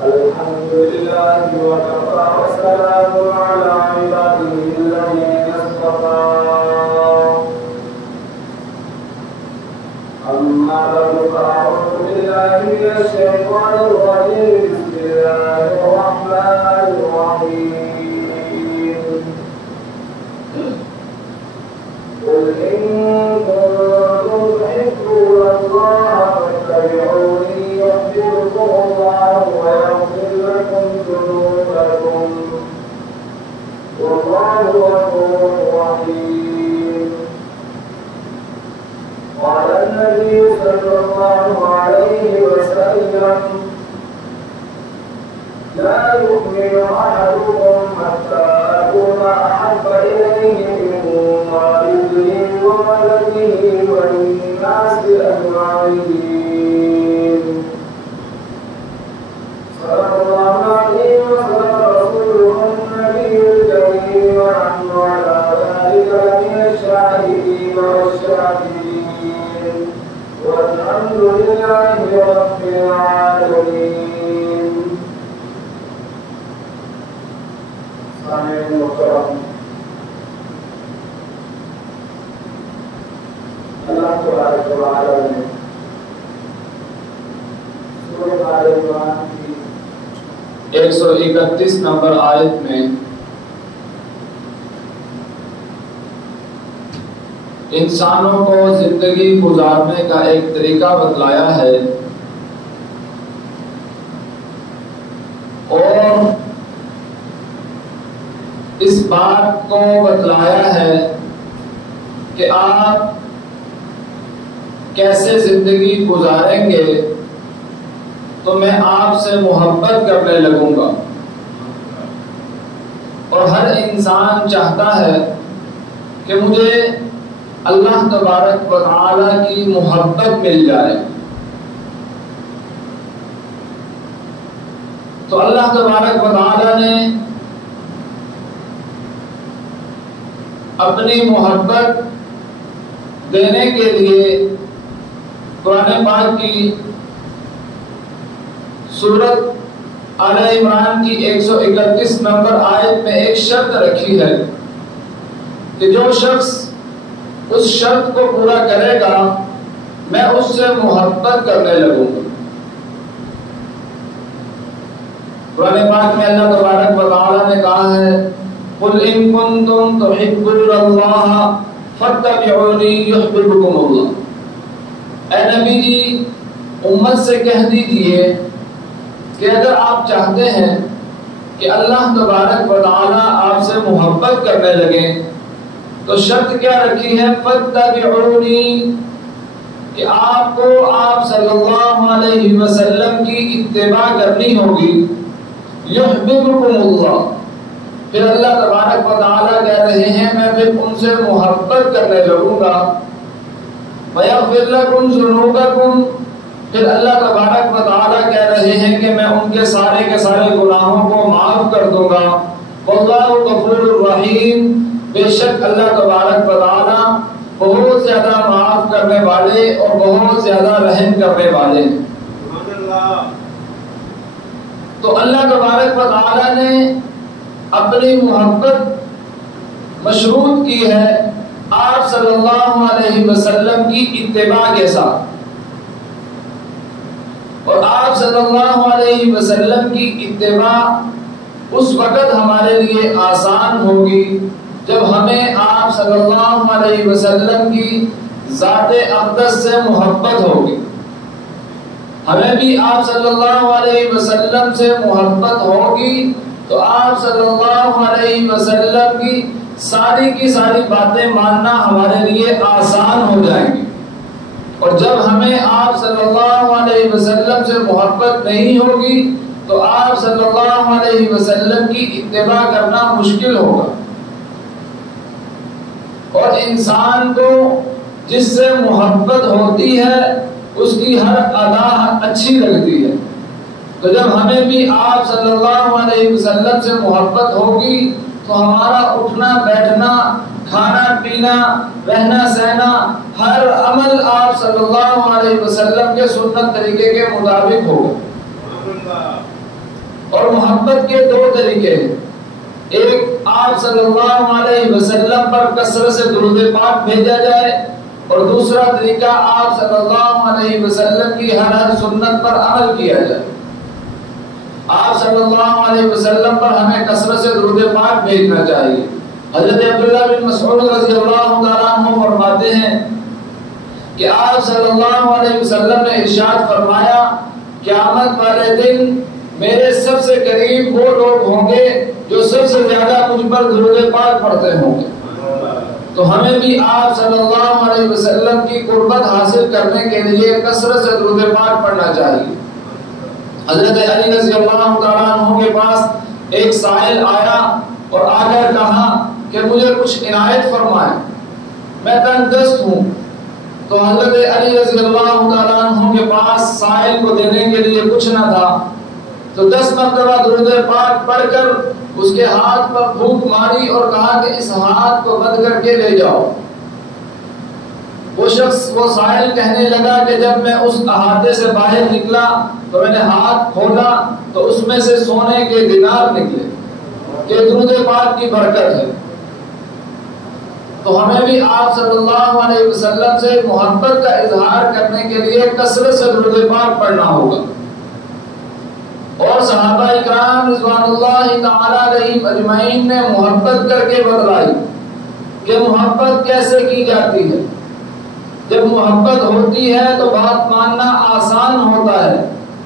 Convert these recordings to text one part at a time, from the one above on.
الحمد لله وكفى وسلام على عباده الذين اصطفى أما بعد فأعوذ بالله من الشيطان الرجيم بسم الله الرحمن الرحيم قل إن كنتم تحبون الله فاتبعوني يحببكم الله ويغفر لكم ذنوبكم والله غفور رحيم. قال النبي صلى الله عليه وسلم لا يؤمن أحدكم حتى أكون أحب إليه من والده وولده والناس أجمعين. صدق الله العظيم وصدق رسوله النبي الكريم ونحن على ذلك لمن الشاهدين والشاكرين والحمد لله رب العالمين. سامعین محترم، اللہ تبارک و تعالی نے سورہ آل عمران کی 131 نمبر آیت میں انسانوں کو زندگی گزارنے کا ایک طریقہ بتلایا ہے اور اس بات کو بتلایا ہے کہ آپ کیسے زندگی گزاریں گے تو میں آپ سے محبت کرنے لگوں گا. اور ہر انسان چاہتا ہے کہ مجھے اللہ تبارک و تعالی کی محبت مل جائے. تو اللہ تبارک و تعالی نے اپنی محبت دینے کے لیے قرآن پاک کی سورت آل عمران کی 131 نمبر آیت میں ایک شرط رکھی ہے کہ جو شخص اس شرط کو پورا کرے گا میں اس سے محبت کرنے لگوں گا. قرآن پاک میں اللہ تبارک و تعالی نے کہا ہے قل ان کنتم تحبون اللہ فاتبعونی یحببکم اللہ. اے نبی جی امت سے کہہ دیجئے کہ اگر آپ چاہتے ہیں کہ اللہ تبارک و تعالی آپ سے محبت کرنے لگے تو شرط کیا رکھی ہے؟ فاتبعونی، کہ آپ کو آپ صلی اللہ علیہ وسلم کی اتباع کرنی ہوگی. یحببکم اللہ، پھر اللہ تبارک و تعالی کہہ رہے ہیں میں پھر ان سے محبت کرنے لگوں گا. وَيَغْفِرْ لَكُمْ ذُنُوبَكُمْ، پھر اللہ تبارک و تعالی کہہ رہے ہیں کہ میں ان کے سارے گناہوں کو معاف کر دوں گا. وَاللَّهُ غَفُورٌ رَحِيمٌ، بے شک اللہ تبارک و تعالی بہت زیادہ معاف کرنے والے اور بہت زیادہ رحم کرنے والے ہیں. تو اللہ تبارک و تعالی نے اپنی محبت مشروط کی ہے آپ صلی اللہ علیہ وسلم کی اتباع کے ساتھ. اور آپ صلی اللہ علیہ وسلم کی اتباع اس وقت ہمارے لیے آسان ہوگی جب ہمیں آپ صلی اللہ علیہ وسلم کی ذات اقدس سے محبت ہوگی. ہمیں بھی آپ صلی اللہ علیہ وسلم سے محبت ہوگی تو آپ صلی اللہ علیہ وسلم کی ساری باتیں ماننا ہمارے لیے آسان ہو جائیں گی. اور جب ہمیں آپ صلی اللہ علیہ وسلم سے محبت نہیں ہوگی تو آپ صلی اللہ علیہ وسلم کی اتباع کرنا مشکل ہوگا. اور انسان کو جس سے محبت ہوتی ہے اس کی ہر ادا اچھی لگتی ہے. تو جب ہمیں بھی آپ صلی اللہ علیہ وسلم سے محبت ہوگی تو ہمارا اٹھنا بیٹھنا کھانا پینا رہنا سہنا ہر عمل آپ صلی اللہ علیہ وسلم کے سنت طریقے کے مطابق ہوگا۔ اور محبت کے دو طریقے ہیں، ایک آپ صلی اللہ علیہ وسلم پر کثرت سے درود پاک بھیجا جائے، اور دوسرا طریقہ آپ صلی اللہ علیہ وسلم کی ہر سنت پر عمل کیا جائے۔ آپ صلی اللہ علیہ وسلم پر ہمیں کثرت سے درود پاک بھیجنا چاہیے۔ حضرت عبداللہ بن مسعود رضی اللہ تعالیٰ عنہ فرماتے ہیں کہ آپ صلی اللہ علیہ وسلم نے ارشاد فرمایا، قیامت والے دن میرے سب سے قریب وہ لوگ ہوں گے جو سب سے زیادہ مجھ پر درود پاک پڑھتے ہوں گے۔ تو ہمیں بھی آپ صلی اللہ علیہ وسلم کی قربت حاصل کرنے کے لیے کثرت سے درود پاک پڑھنا چاہیے۔ حضرت علی رضی اللہ تعالیٰ عنہ کے پاس ایک سائل آیا اور آ کر کہا کہ مجھے کچھ عنایت فرمائیں، میں تنگ دست ہوں۔ تو حضرت علی رضی اللہ تعالیٰ عنہ کے پاس سائل کو دینے کے لیے کچھ نہ تھا، تو 10 مرتبہ درود پاک پڑھ کر اس کے ہاتھ پر پھونک ماری اور کہا کہ اس ہاتھ کو بند کر کے لے جاؤ۔ وہ شخص وہ سائل کہنے لگا کہ جب میں اس احاطے سے باہر نکلا تو میں نے ہاتھ کھولا تو اس میں سے سونے کے دینار نکلے، کہ درود پاک کی برکت ہے۔ تو ہمیں بھی آپ صلی اللہ علیہ وسلم سے محبت کا اظہار کرنے کے لیے کثرت سے درود پاک پڑھنا ہوگا۔ اور صحابہ اکرام رضوان اللہ تعالی علیہم اجمعین نے محبت کر کے بتلائی کہ محبت کیسے کی جاتی ہے۔ جب محبت ہوتی ہے تو بات ماننا آسان ہوتا ہے،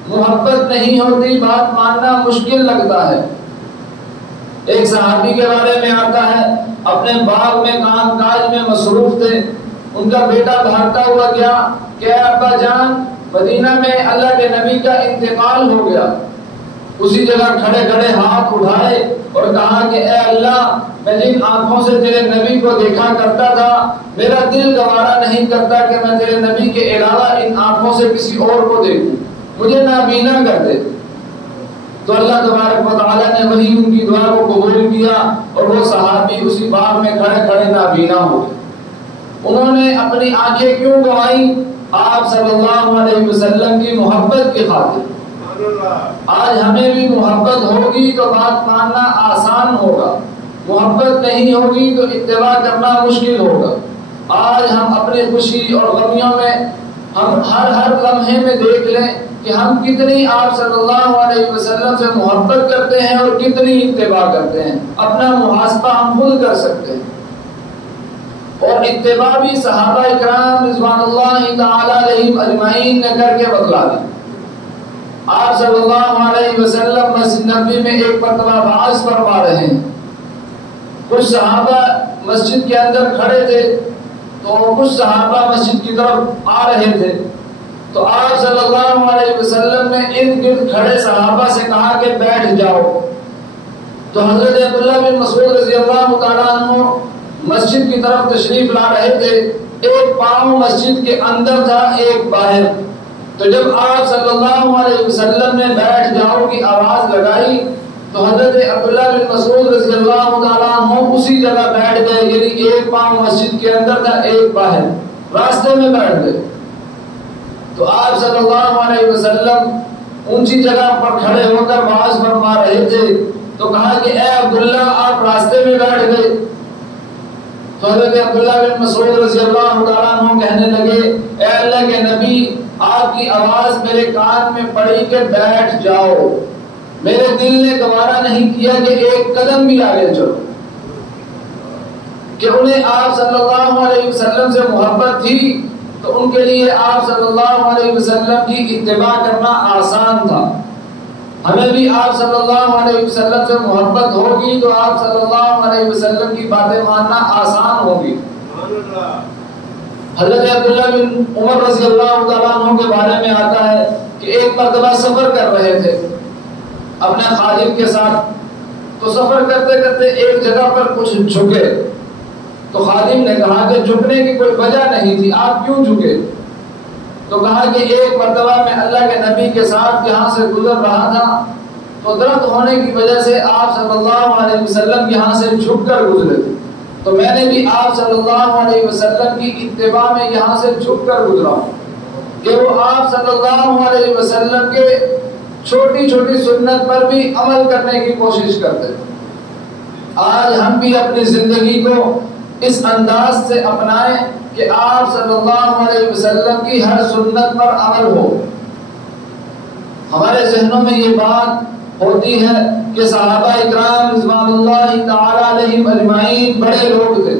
محبت نہیں ہوتی بات ماننا مشکل لگتا ہے۔ ایک صحابی کے بارے میں آتا ہے، اپنے باغ میں کام کاج میں مصروف تھے، ان کا بیٹا بھاگتا ہوا گیا کہ اے ابا جان، مدینہ میں اللہ کے نبی کا انتقال ہو گیا۔ اسی جگہ کھڑے کھڑے ہاتھ اٹھائے اور کہا کہ اے اللہ، میں جن آنکھوں سے تیرے نبی کو دیکھا کرتا تھا، میرا دل گوارا نہیں کرتا کہ میں تیرے نبی کے علاوہ ان آنکھوں سے کسی اور کو دیکھوں، مجھے نابینا کر دے۔ تو اللہ تبارک و تعالیٰ نے وہی ان کی دعا کو قبول کیا اور وہ صحابی اسی باغ میں کھڑے کھڑے نابینا ہو گئے۔ انہوں نے اپنی آنکھیں کیوں گنوائیں؟ آپ صلی اللہ علیہ وسلم کی محبت کی خاطر۔ آج ہمیں بھی محبت ہوگی تو بات ماننا آسان ہوگا، محبت نہیں ہوگی تو اتباع کرنا مشکل ہوگا۔ آج ہم اپنی خوشی اور غمیوں میں ہم ہر لمحے میں دیکھ لیں کہ ہم کتنی آپ صلی اللہ علیہ وسلم سے محبت کرتے ہیں اور کتنی اتباع کرتے ہیں۔ اپنا محاسبہ ہم خود کر سکتے ہیں۔ اور اتباع بھی صحابہ اکرام رضوان اللہ تعالی علیہم اجمعین نے کر کے بتلا دی۔ آپ صلی اللہ علیہ وسلم مسجد نبوی میں ایک مرتبہ وعظ فرما رہے ہیں، کچھ صحابہ مسجد کے اندر کھڑے تھے تو کچھ صحابہ مسجد کی طرف آ رہے تھے، تو آپ صلی اللہ علیہ وسلم نے ارد گرد کھڑے صحابہ سے کہا کہ بیٹھ جاؤ۔ تو حضرت عبداللہ بن مسعود رضی اللہ تعالیٰ عنہ مسجد کی طرف تشریف لا رہے تھے، ایک پاؤں مسجد کے اندر تھا ایک باہر۔ تو جب آپ صلی اللہ علیہ وسلم نے بیٹھ جاؤ کی آواز لگائی تو حضرت عبداللہ بن مسعود رضی اللہ تعالیٰ عنہ اسی جگہ بیٹھ گئے، یعنی ایک پاؤں مسجد کے اندر تھا ایک باہر، راستے میں بیٹھ گئے۔ تو آپ صلی اللہ علیہ وسلم اونچی جگہ پر کھڑے ہو کر وعظ فرما رہے تھے، تو کہا کہ اے عبداللہ، آپ راستے میں بیٹھ گئے۔ تو حضرت عبداللہ بن مسعود رضی اللہ تعالیٰ عنہ کہنے لگے، اے اللہ کے نبی، آپ کی آواز میرے کان میں پڑی کہ بیٹھ جاؤ، میرے دل نے گوارا نہیں کیا کہ ایک قدم بھی آگے چلو۔ کہ انہیں آپ صلی اللہ علیہ وسلم سے محبت تھی تو ان کے لیے آپ صلی اللہ علیہ وسلم کی اتباع کرنا آسان تھا۔ ہمیں بھی آپ صلی اللہ علیہ وسلم سے محبت ہوگی تو آپ صلی اللہ علیہ وسلم کی باتیں ماننا آسان ہوگی۔ حضرت عبداللہ بن عمر رضی اللہ تعالیٰ عنہ کے بارے میں آتا ہے کہ ایک مرتبہ سفر کر رہے تھے اپنے خادم کے ساتھ، تو سفر کرتے کرتے ایک جگہ پر کچھ جھکے، تو خادم نے کہا کہ جھکنے کی کوئی وجہ نہیں تھی، آپ کیوں جھکے؟ تو کہا کہ ایک مرتبہ میں اللہ کے نبی کے ساتھ یہاں سے گزر رہا تھا تو درخت ہونے کی وجہ سے آپ صلی اللہ علیہ وسلم یہاں سے جھک کر گزرے تھے، تو میں نے بھی آپ صلی اللہ علیہ وسلم کی اتباع میں یہاں سے جھک کر گزرا ہوں کہ وہ آپ صلی اللہ علیہ وسلم کے چھوٹی چھوٹی سنت پر بھی عمل کرنے کی کوشش کرتے ہیں۔ آج ہم بھی اپنی زندگی کو اس انداز سے اپنائیں کہ آپ صلی اللہ علیہ وسلم کی ہر سنت پر عمل ہو۔ ہمارے ذہنوں میں یہ بات ہوتی ہے کہ صحابہ اکرام رضوان اللہ تعالی علیہم اجمعین بڑے لوگ تھے،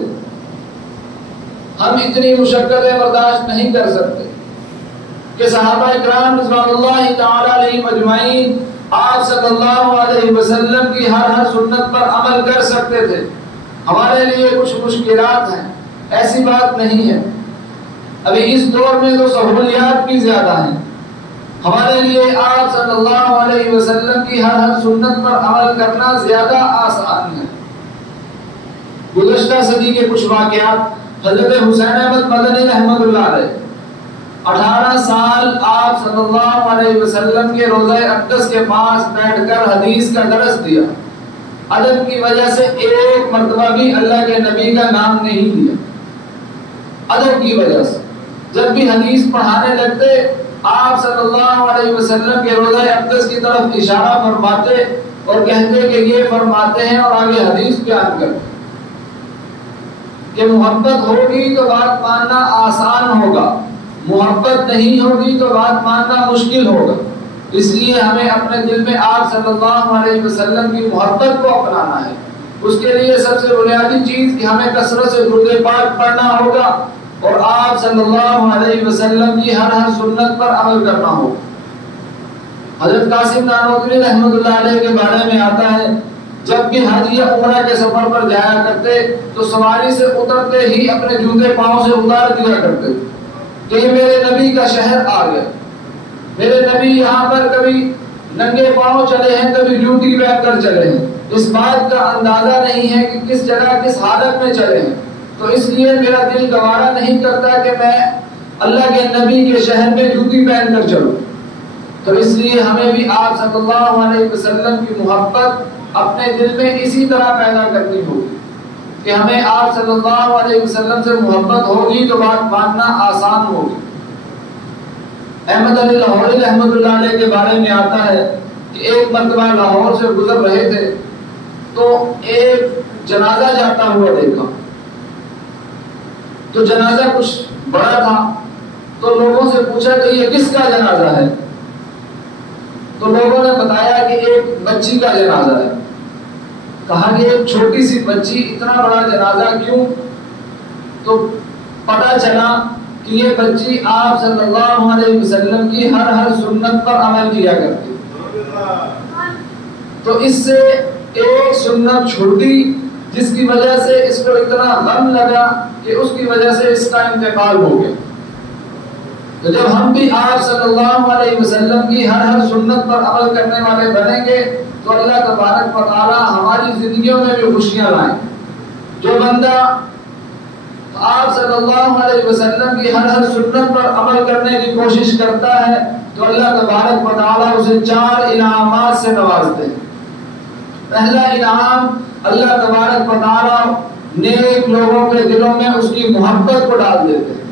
ہم اتنی مشقتیں برداشت نہیں کر سکتے کہ صحابہ اکرام رضوان اللہ تعالی علیہم اجمعین آپ صلی اللہ علیہ وسلم کی ہر سنت پر عمل کر سکتے تھے، ہمارے لیے کچھ مشکلات ہیں، ایسی بات نہیں ہے۔ ابھی اس دور میں تو سہولیات بھی زیادہ ہیں، ہمارے لیے آپ صلی اللہ علیہ وسلم کی ہر سنت پر عمل کرنا زیادہ آسان ہے۔ گزشتہ صدی کے کچھ واقعات، حضرت حسین احمد مدنی رحمۃ اللہ علیہ 18 سال آپ صلی اللہ علیہ وسلم کے روضہ اقدس کے پاس بیٹھ کر حدیث کا درس دیا، ادب کی وجہ سے ایک مرتبہ بھی اللہ کے نبی کا نام نہیں لیا، ادب کی وجہ سے۔ جب بھی حدیث پڑھانے لگتے آپ صلی اللہ علیہ وسلم کے روضہ اقدس کی طرف اشارہ فرماتے اور کہتے کہ یہ فرماتے ہیں، اور آگے حدیث بیان کرتے کہ محبت ہوگی تو بات ماننا آسان ہوگا، محبت نہیں ہوگی تو بات ماننا مشکل ہوگا۔ اس لیے ہمیں اپنے دل میں آپ صلی اللہ علیہ وسلم کی محبت کو اپنانا ہے۔ اس کے لیے سب سے بنیادی چیز کہ ہمیں کثرت سے درود پاک پڑھنا ہوگا اور آپ صلی اللہ علیہ وسلم کی ہر سنت پر عمل کرنا ہوگا۔ حضرت قاسم نانوتوی رحمۃ اللہ علیہ کے بارے میں آتا ہے، جب بھی حج یا عمرہ کے سفر پر جایا کرتے تو سواری سے اترتے ہی اپنے جوتے پاؤں سے اتار دیا کرتے کہ یہ میرے نبی کا شہر آ گیا، میرے نبی یہاں پر کبھی ننگے پاؤں چلے ہیں، کبھی جوتی پہن کر چلے ہیں، اس بات کا اندازہ نہیں ہے کہ کس جگہ کس حالت میں چلے ہیں، تو اس لیے میرا دل گوارا نہیں کرتا کہ میں اللہ کے نبی کے شہر میں جوتی پہن کر چلوں۔ تو اس لیے ہمیں بھی آپ صلی اللہ علیہ وسلم کی محبت اپنے دل میں اسی طرح پیدا کرنی ہوگی کہ ہمیں آپ صلی اللہ علیہ وسلم سے محبت ہوگی تو بات ماننا آسان ہوگی۔ احمد علی لاہوری رحمۃ اللہ علیہ کے بارے میں آتا ہے کہ ایک مرتبہ لاہور سے گزر رہے تھے تو ایک جنازہ جاتا ہوا دیکھا، تو جنازہ کچھ بڑا تھا، تو لوگوں سے پوچھا کہ یہ کس کا جنازہ ہے؟ تو لوگوں نے بتایا کہ ایک بچی کا جنازہ ہے۔ کہا کہ ایک چھوٹی سی بچی، اتنا بڑا جنازہ کیوں؟ تو پتہ چلا کہ یہ بچی آپ صلی اللہ علیہ وسلم کی ہر سنت پر عمل کیا کرتی، تو اس سے ایک سنت چھوٹی جس کی وجہ سے اس کو اتنا غم لگا کہ اس کی وجہ سے اس کا انتقال ہو گیا۔ تو جب ہم بھی آپ صلی اللہ علیہ وسلم کی ہر سنت پر عمل کرنے والے بنیں گے تو اللہ تبارک و تعالی ہماری زندگیوں میں بھی خوشیاں لائیں۔ جو بندہ آپ صلی اللہ علیہ وسلم کی ہر سنت پر عمل کرنے کی کوشش کرتا ہے تو اللہ تبارک و تعالی اسے 4 انعامات سے نوازتے ہیں۔ پہلا انعام، اللہ تبارک و تعالی نیک لوگوں کے دلوں میں اس کی محبت کو ڈال دیتے ہیں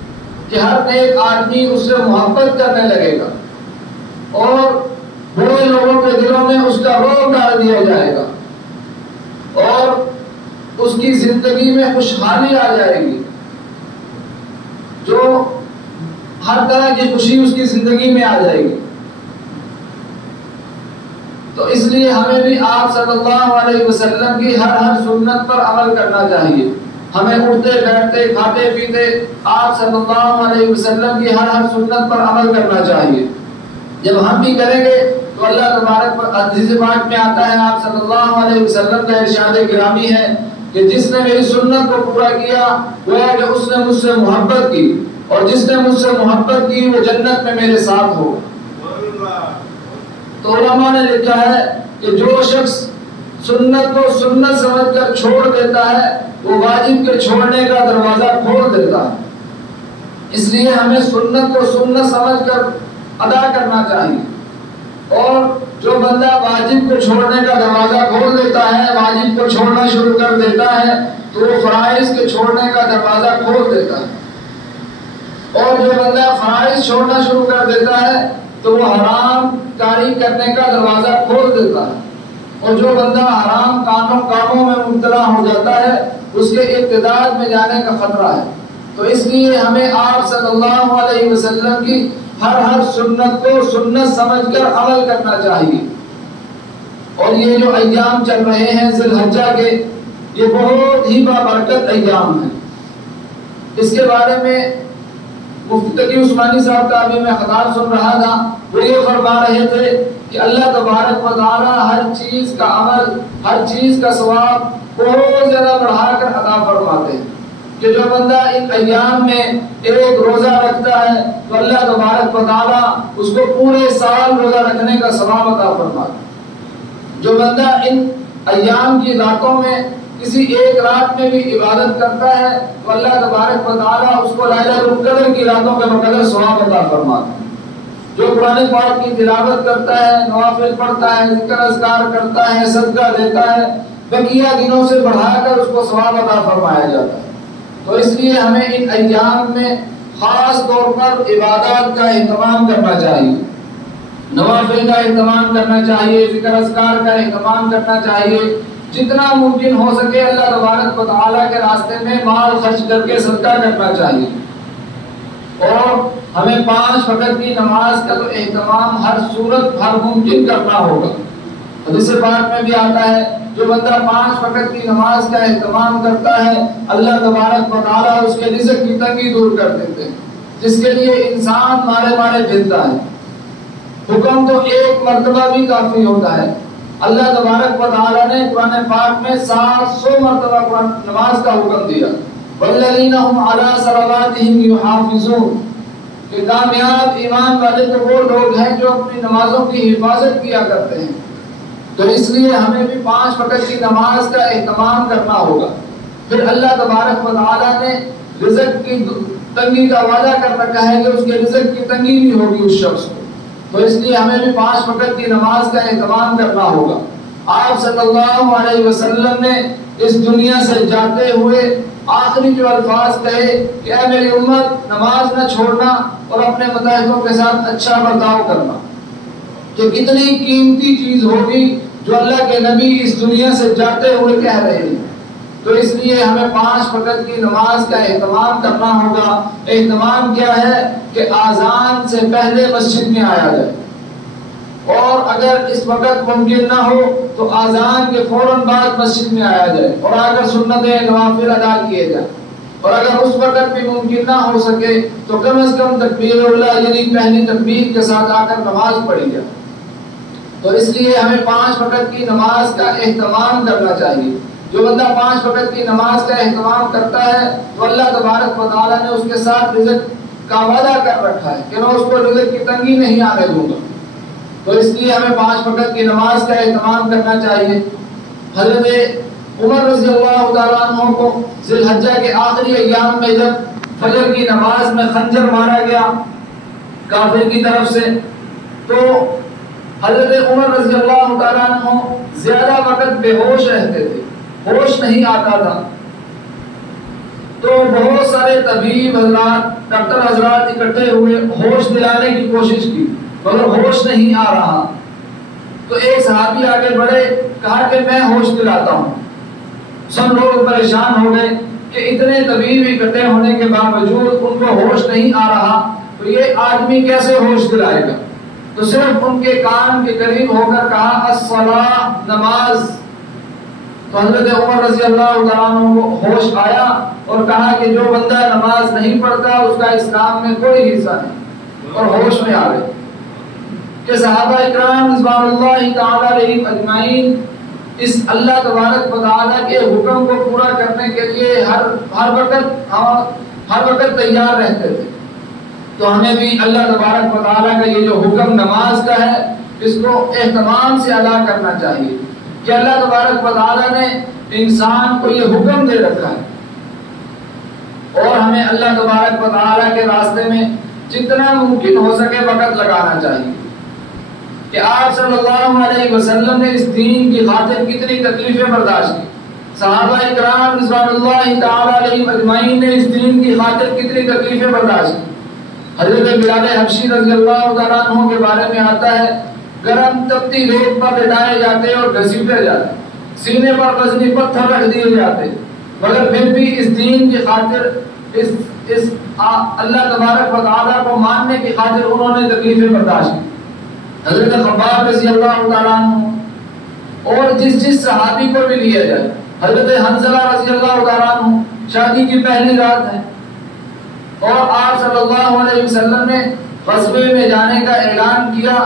کہ ہر نیک آدمی اس سے محبت کرنے لگے گا، اور برے لوگوں کے دلوں میں اس کا رعب ڈال دیا جائے گا، اور اس کی زندگی میں خوشحالی آ جائے گی، جو ہر طرح کی خوشی اس کی زندگی میں آ جائے گی۔ تو اس لیے ہمیں بھی آپ صلی اللہ علیہ وسلم کی ہر سنت پر عمل کرنا چاہیے۔ ہمیں اٹھتے بیٹھتے کھاتے پیتے آپ صلی اللہ علیہ وسلم کی ہر سنت پر عمل کرنا چاہیے۔ جب ہم بھی کریں گے تو اللہ تبارک حدیث پاک میں آتا ہے، آپ صلی اللہ علیہ وسلم کا ارشاد گرامی ہے کہ جس نے میری سنت کو پورا کیا گویا کہ اس نے مجھ سے محبت کی، اور جس نے مجھ سے محبت کی وہ جنت میں میرے ساتھ ہو۔ تو علماء نے لکھا ہے کہ جو شخص سنت کو سنت سمجھ کر چھوڑ دیتا ہے وہ واجب کے چھوڑنے کا دروازہ کھول دیتا ہے۔ اس لیے ہمیں سنت کو سنت سمجھ کر ادا کرنا چاہیے، اور جو بندہ واجب کو چھوڑنے کا دروازہ کھول دیتا ہے، واجب کو چھوڑنا شروع کر دیتا ہے، تو وہ فرائض کے چھوڑنے کا دروازہ کھول دیتا ہے، اور جو بندہ فرائض چھوڑنا شروع کر دیتا ہے تو وہ حرام کاری کرنے کا دروازہ کھول دیتا ہے، اور جو بندہ حرام کاموں میں مبتلا ہو جاتا ہے اس کے ارتداد میں جانے کا خطرہ ہے۔ تو اس لیے ہمیں آپ صلی اللہ علیہ وسلم کی ہر سنت کو سنت سمجھ کر عمل کرنا چاہیے۔ اور یہ جو ایام چل رہے ہیں ذی الحجہ کے، یہ بہت ہی بابرکت ایام ہیں۔ اس کے بارے میں مفتی تقی عثمانی صاحب کا ابھی میں خطاب سن رہا تھا، وہ یہ فرما رہے تھے کہ اللہ تبارک و تعالی ہر چیز کا عمل، ہر چیز کا ثواب بہت زیادہ بڑھا کر عطا فرماتے ہیں، کہ جو بندہ ان ایام میں ایک روزہ رکھتا ہے تو اللہ تبارک و تعالی اس کو پورے سال روزہ رکھنے کا ثواب عطا فرماتا ہے۔ جو بندہ ان ایام کی راتوں میں کسی ایک رات میں بھی عبادت کرتا ہے تو اللہ تبارک و تعالی اس کو لیلۃ القدر کی راتوں کے بقدر ثواب عطا فرماتا ہے۔ جو قرآن پاک کی تلاوت کرتا ہے، نوافل پڑھتا ہے، ذکر اذکار کرتا ہے، صدقہ دیتا ہے، بقیہ دنوں سے بڑھا کر اس کو ثواب عطا فرمایا جاتا ہے۔ تو اس لیے ہمیں ان ایام میں خاص طور پر عبادات کا اہتمام کرنا چاہیے، نوافل کا اہتمام کرنا چاہیے، ذکر اذکار کا اہتمام کرنا چاہیے، جتنا ممکن ہو سکے اللہ تبارک و تعالیٰ کے راستے میں مال خرچ کر کے صدقہ کرنا چاہیے، اور ہمیں 5 وقت کی نماز کا تو اہتمام ہر صورت ہر ممکن کرنا ہوگا۔ حدیث پاک میں بھی آتا ہے جو بندہ 5 وقت کی نماز کا اہتمام کرتا ہے اللہ تبارک و تعالیٰ اس کے رزق کی تنگی دور کر دیتے ہیں، جس کے لیے انسان مارے پھرتا ہے۔ حکم تو ایک مرتبہ بھی کافی ہوتا ہے۔ اللہ تبارک و تعالیٰ نے قرآن پاک میں 700 مرتبہ نماز کا حکم دیا، وَالَّذِينَ هُمْ عَلَىٰ صَلَوَاتِهِمْ يُحَافِظُونَ، کہ کامیاب ایمان والے تو وہ لوگ ہیں جو اپنی نمازوں کی حفاظت کیا کرتے ہیں۔ تو اس لیے ہمیں بھی 5 وقت کی نماز کا اہتمام کرنا ہوگا۔ پھر اللہ تبارک و تعالیٰ نے رزق کی تنگی کا وعدہ کر رکھا ہے کہ اس کے رزق کی تنگی نہیں ہوگی اس شخص کو، تو اس لیے ہمیں بھی 5 وقت کی نماز کا اہتمام کرنا ہوگا۔ آپ صلی اللہ علیہ وسلم نے اس دنیا سے جاتے ہوئے آخری جو الفاظ کہے کہ اے میری امت، نماز نہ چھوڑنا اور اپنے متحدوں کے ساتھ اچھا برتاؤ کرنا، کہ کتنی قیمتی چیز ہوگی جو اللہ کے نبی اس دنیا سے جاتے ہوئے کہہ رہے ہیں۔ تو اس لیے ہمیں 5 وقت کی نماز کا اہتمام کرنا ہوگا۔ اہتمام کیا ہے کہ آذان سے پہلے مسجد میں آیا جائے، اور اگر اس وقت ممکن نہ ہو تو آذان کے فوراً بعد مسجد میں آیا جائے اور آ کر سنتیں نوافل ادا کیے جائیں، اور اگر اس وقت بھی ممکن نہ ہو سکے تو کم از کم تکبیر اولیٰ یعنی پہلی تکبیر کے ساتھ آ کر نماز پڑھی جائے۔ تو اس لیے ہمیں 5 وقت کی نماز کا اہتمام کرنا چاہیے۔ جو بندہ 5 وقت کی نماز کا اہتمام کرتا ہے تو اللہ تبارک و تعالیٰ نے اس کے ساتھ رزق کا وعدہ کر رکھا ہے کہ میں اس کو رزق کی تنگی نہیں آنے دوں گا۔ تو اس لیے ہمیں 5 وقت کی نماز کا اہتمام کرنا چاہیے۔ حضرت عمر رضی اللہ تعالیٰ عنہ کو ذی الحجہ کے آخری ایام میں جب فجر کی نماز میں خنجر مارا گیا کافر کی طرف سے، تو حضرت عمر رضی اللہ تعالیٰ عنہ زیادہ وقت بے ہوش رہتے تھے، ہوش نہیں آتا تھا۔ تو بہت سارے طبیب حضرات، ڈاکٹر حضرات اکٹھے ہوئے، ہوش دلانے کی کوشش کی مگر ہوش نہیں آ رہا۔ تو ایک صحابی آگے بڑھے، کہا کہ میں ہوش دلاتا ہوں۔ سب لوگ پریشان ہو گئے کہ اتنے طبیب اکٹھے ہونے کے باوجود ان کو ہوش نہیں آ رہا، تو یہ آدمی کیسے ہوش دلائے گا؟ تو صرف ان کے کان کے قریب ہو کر کہا الصلاۃ، نماز۔ تو حضرت عمر رضی اللہ تعالیٰ عنہ کو ہوش آیا اور کہا کہ جو بندہ نماز نہیں پڑھتا اس کا اسلام میں کوئی حصہ نہیں، اور ہوش میں آ گئے کہ صحابہ اکرام رضوان اللہ تعالیٰ علیہم اجمعین اس اللہ تبارک و تعالیٰ کے حکم کو پورا کرنے کے لیے ہر وقت تیار رہتے تھے۔ تو ہمیں بھی اللہ تبارک و تعالیٰ کا یہ جو حکم نماز کا ہے اس کو اہتمام سے ادا کرنا چاہیے، کہ اللہ تبارک و تعالیٰ نے انسان کو یہ حکم دے رکھا ہے، اور ہمیں اللہ تبارک و تعالیٰ کے راستے میں جتنا ممکن ہو سکے وقت لگانا چاہیے۔ کہ آپ صلی اللہ علیہ وسلم نے اس دین کی خاطر کتنی تکلیفیں برداشت کی، صحابہ اکرام رضوان اللہ تعالی علیہم اجمعین نے اس دین کی خاطر کتنی تکلیفیں برداشت کی۔ حضرت بلال حبشی رضی اللہ تعالیٰ عنہ کے بارے میں آتا ہے، گرم تپتی ریت پر لٹائے جاتے اور گھسیٹے جاتے، سینے پر وزنی پتھر رکھ دیے جاتے، مگر پھر بھی اس دین کی خاطر اس اللہ تبارک و تعالیٰ کو ماننے کی خاطر انہوں نے تکلیفیں برداشت کی۔ حضرت خباب رضی اللہ تعالیٰ عنہ اور جس صحابی کو بھی لیا جائے، حضرت حنظلہ رضی اللہ تعالیٰ عنہ شادی کی پہلی رات ہے اور آپ صلی اللہ علیہ وسلم نے غزوے میں جانے کا اعلان کیا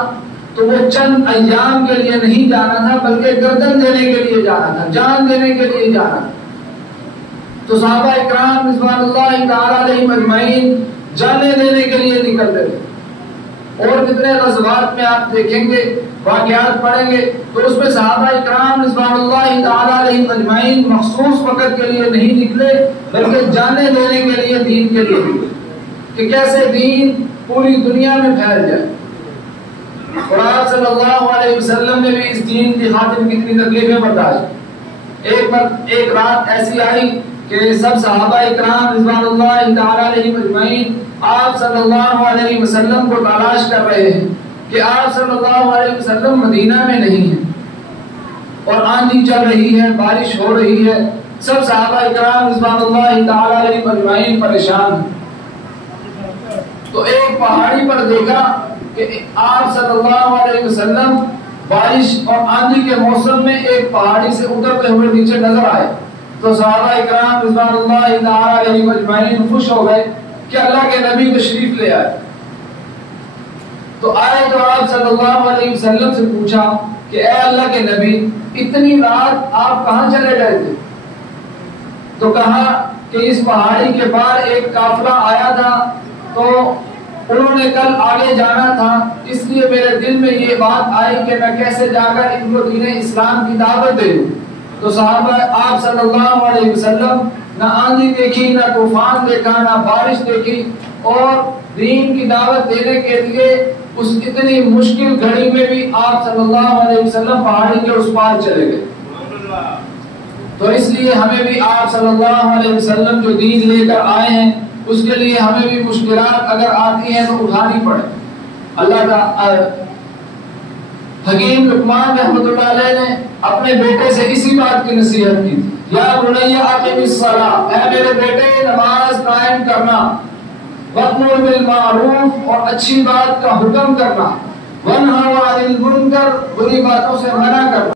تو وہ چند ایام کے لیے نہیں جانا تھا بلکہ گردن دینے کے لیے جانا تھا، جان دینے کے لیے جانا تھا۔ تو صحابہ اکرام رضوان اللہ تعالیٰ علیہم اجمعین جانے دینے کے لیے نکلتے تھے، اور کتنے غزوات میں آپ دیکھیں گے، واقعات پڑھیں گے تو اس میں صحابہ اکرام رضوان اللہ تعالیٰ علیہم اجمعین مخصوص وقت کے لیے نہیں نکلے بلکہ جانے دینے کے لیے، دین کے لیے نکلے کہ کیسے دین پوری دنیا میں پھیل جائے۔ اور آپ صلی اللہ علیہ وسلم نے بھی اس دین کی خاطر کتنی تکلیفیں برداشت۔ ایک رات ایسی آئی کہ سب صحابہ اکرام رضوان اللہ تعالیٰ علیہم اجمعین آپ صلی اللہ علیہ وسلم کو تلاش کر رہے ہیں کہ آپ صلی اللہ علیہ وسلم مدینہ میں نہیں ہیں، اور آندھی چل رہی ہے، بارش ہو رہی ہے، سب صحابہ اکرام رضوان اللہ تعالیٰ علیہ اجمعین پریشان ہیں۔ تو ایک پہاڑی پر دیکھا کہ آپ صلی اللہ علیہ وسلم بارش اور آندھی کے موسم میں ایک پہاڑی سے اترتے ہوئے نیچے نظر آئے، تو صحابہ اکرام رضوان اللہ تعالیٰ علیہ اجمعین خوش ہو گئے کہ اللہ کے نبی تشریف لے آئے۔ تو آئے تو آپ صلی اللہ علیہ وسلم سے پوچھا کہ اے اللہ کے نبی، اتنی رات آپ کہاں چلے گئے تھے؟ تو کہا کہ اس پہاڑی کے پار ایک قافلہ آیا تھا تو انہوں نے کل آگے جانا تھا، اس لیے میرے دل میں یہ بات آئی کہ میں کیسے جا کر ان کو دین اسلام کی دعوت دے دوں۔ تو صحابہ آپ صلی اللہ علیہ وسلم نہ آندھی دیکھی، نہ طوفان دیکھا، نہ بارش دیکھی، اور دین کی دعوت دینے کے لیے اس اتنی مشکل گھڑی میں بھی آپ صلی اللہ علیہ وسلم پہاڑی کے اس پار چلے گئے۔ تو اس لیے ہمیں بھی آپ صلی اللہ علیہ وسلم جو دین لے کر آئے ہیں اس کے لیے ہمیں بھی مشکلات اگر آتی ہیں تو اٹھانی پڑے۔ اللہ کا حکیم لقمان رحمۃ اللہ علیہ نے اپنے بیٹے سے اسی بات کی نصیحت کی تھی، یا بنی اقم الصلاۃ، اے میرے بیٹے نماز قائم کرنا، وأمر بالمعروف، اور اچھی بات کا حکم کرنا، وانہا عن المنکر، بری باتوں سے منع کرنا۔